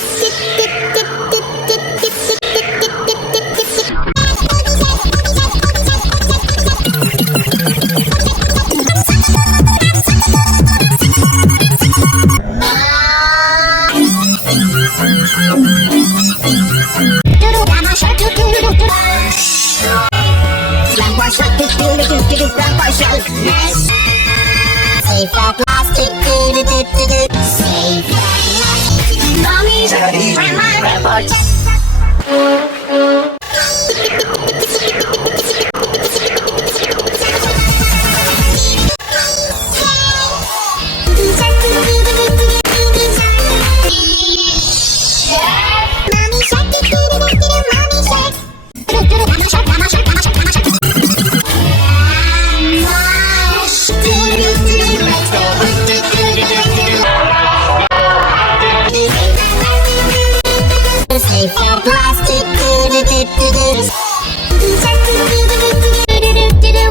Save that plastic, save that plastic. Mommy's grandma, save that plastic.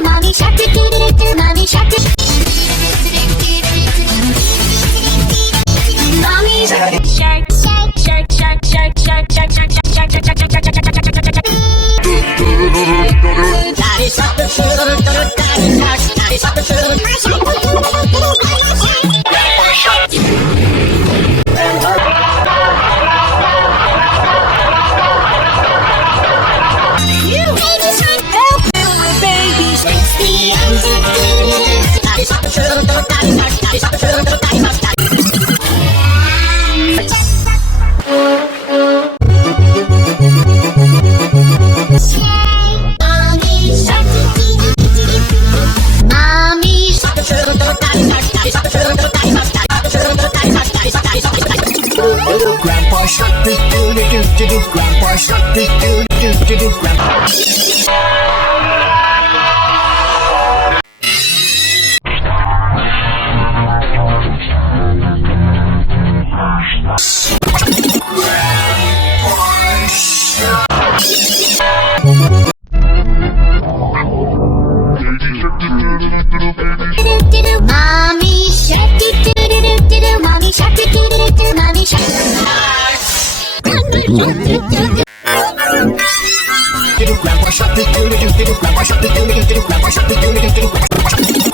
Mommy shark, mommy shark. Mommy shark, shark, shark, shark, shark, shark, shark, shark, shark, shark, shark, shark. Daddy shark, daddy shark, Grandpa shark, Grandpa shark, Grandpa. Mommy shark, mommy shark, mommy shark. Grandpa shark, Grandpa shark, Grandpa shark.